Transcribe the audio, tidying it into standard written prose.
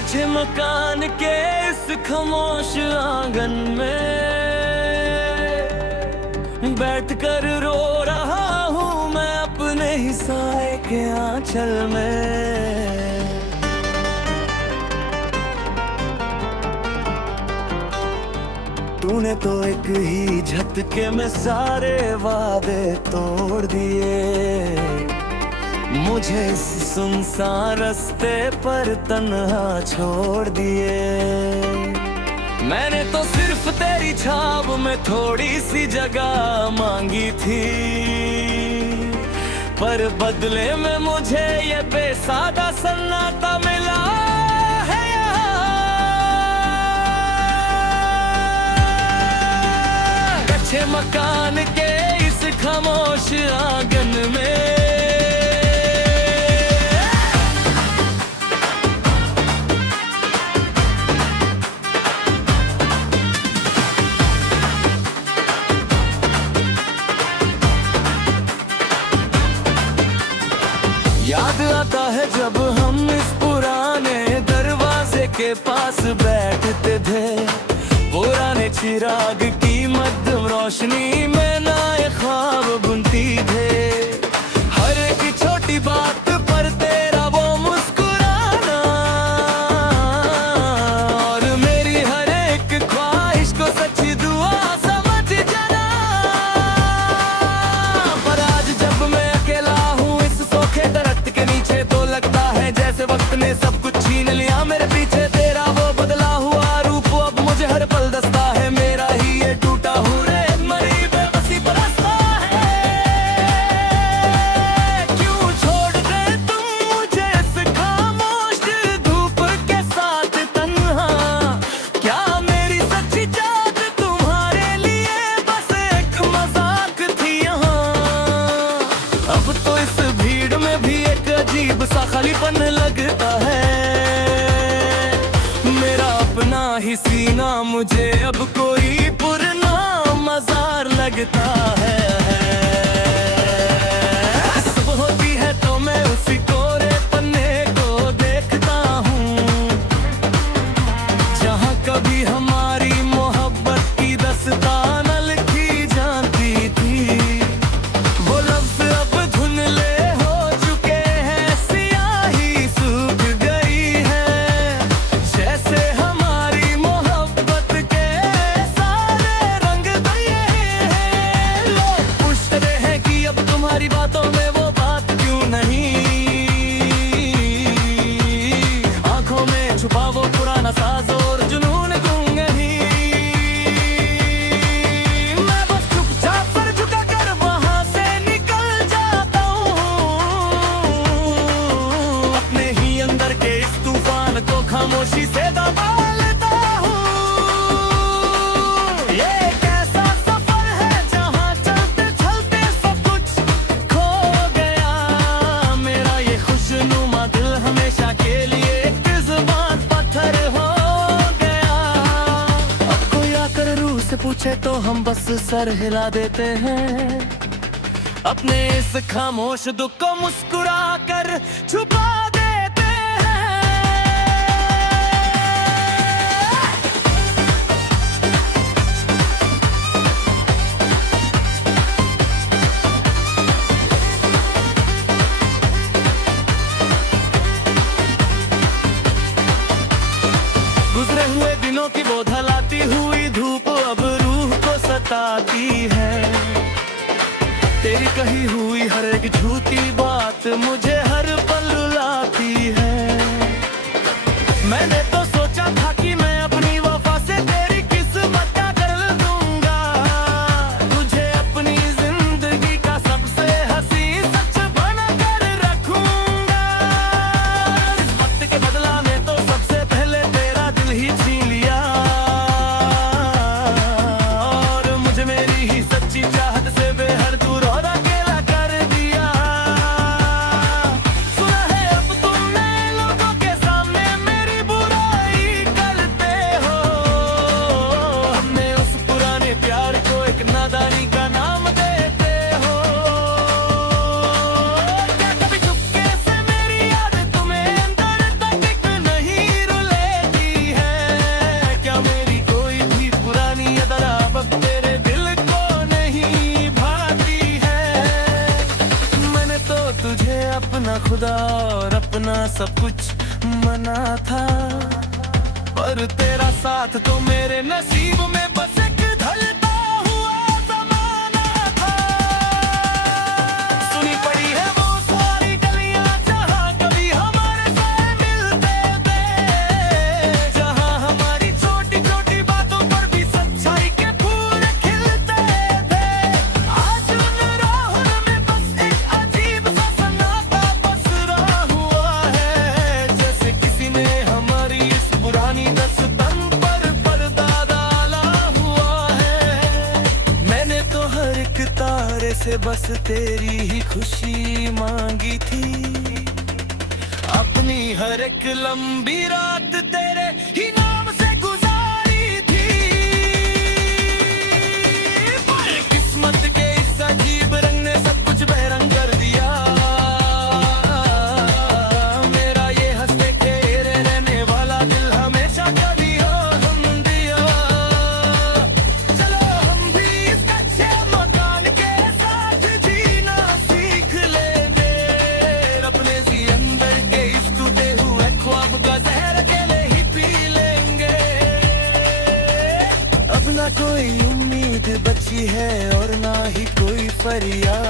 कच्चे मकान के इस खामोश आंगन में बैठ कर रो रहा हूँ मैं अपने ही साए के आंचल में। तूने तो एक ही झटके में सारे वादे तोड़ दिए, मुझे इस सुनसान रास्ते पर तन्हा छोड़ दिए। मैंने तो सिर्फ तेरी छाप में थोड़ी सी जगह मांगी थी, पर बदले में मुझे ये बेसादा सन्नाटा मिला है यहाँ। कच्चे मकान के इस खामोश आंगन में याद आता है जब हम इस पुराने दरवाजे के पास बैठते थे, पुराने चिराग की मध्यम रोशनी में नए ख्वाब बुनती थे। हर एक छोटी बात पर तेरा वो मुस्कुराना और मेरी हर एक ख्वाहिश को सच्ची दुआ समझ जाना। पर आज जब मैं अकेला हूँ इस सूखे दरख्त के नीचे, तो लगता है जैसे वक्त ने सब कुछ छीन लिया मेरे पीछे। तेरा वो बदला हुआ रूप अब मुझे हर पल दस्ता है, मेरा ही ये टूटा हूँ रे मरी बेबसी बरसता है। क्यों छोड़ दे तुम मुझे इस खामोश धूप के साथ तन्हा? क्या मेरी सच्ची चाहत तुम्हारे लिए बस एक मजाक थी यहाँ? अब तो इस भीड़ में भी एक अजीब सा खालीपन लगता है। मेरा अपना ही सीना मुझे अब कोई पुराना मजार लगता है। सुबह होती है तो मैं उसी कोरे पन्ने को देखता हूँ, जहाँ कभी हमारी मोहब्बत की दस्तान लिखी जाती थी। वो लफ्ज़ अब धुंधले हो चुके हैं, स्याही सूख गई है। जैसे हमारी मोहब्बत के सारे रंग गए हैं। लोग पूछते हैं कि अब तुम्हारी बातों में वो बात क्यों नहीं? आंखों में छुपा वो पुराना साज और जुनून गुम नहीं। मैं बस चुपचाप सर झुका कर वहां से निकल जाता हूँ, अपने ही अंदर के इस तूफान को खामोशी से दबा लेता हूँ। ये कैसा सफर है जहाँ चलते चलते सब कुछ खो गया। मेरा ये खुशनुमा दिल हमेशा के लिए एक जुबान पत्थर हो गया। अब कोई आकर रूह से पूछे तो हम बस सर हिला देते हैं, अपने इस खामोश दुख को मुस्कुरा कर छुपा देते हैं। गुजरे हुए दिनों की वो ढलाती हुई धूप अब रूह को सताती है। तेरी कही हुई हर एक झूठी बात मुझे हर पल रुलाती है। मैंने तो सोचा था कि मैं अपनी वफा से तेरी किस्मत का कर दूंगा, तुझे अपनी जिंदगी का सबसे हसीन सच बना कर रखूंगा। इस वक्त के बदला में तो सबसे पहले तेरा दिल ही छीन लिया, और मुझे मेरी ही सच्ची चाहत से बेहद दूर और अकेला कर दिया। अपना खुदा और अपना सब कुछ मना था, पर तेरा साथ तो मेरे नसीब में बस एक ढलता हुआ ज़माना था। सुनी पड़ी है वो सारी गलियां जहां कभी हमारे साए मिलते थे, जहां हमारी छोटी छोटी बातों पर भी सच्चाई के फूल खिलते थे। आज उन राहों में बस एक अजीब सा सन्नाटा पसरा हुआ है, जैसे किसी ने हमारी इस पुरानी दास्तान पर पर्दा डाला हुआ है। मैंने तो हर एक तारे से बस तेरी ही खुशी मांगी थी, अपनी हर एक लंबी रात तेरे ही नाम से गुजारी थी। पर किस्मत के इस अजीब रंग ने सब कुछ बेरंग कर दिया। मेरा ये हंसते खेले रहने वाला दिल हमेशा कभी और हम दिया। चलो हम भी इस कच्चे मकान के साथ जीना सीख लेंगे, अपने सी अंदर के इस टूटे हुए ख्वाब का जहर अकेले ही पी लेंगे। अब ना कोई उम्मीद बची है और ना ही कोई फरियाद,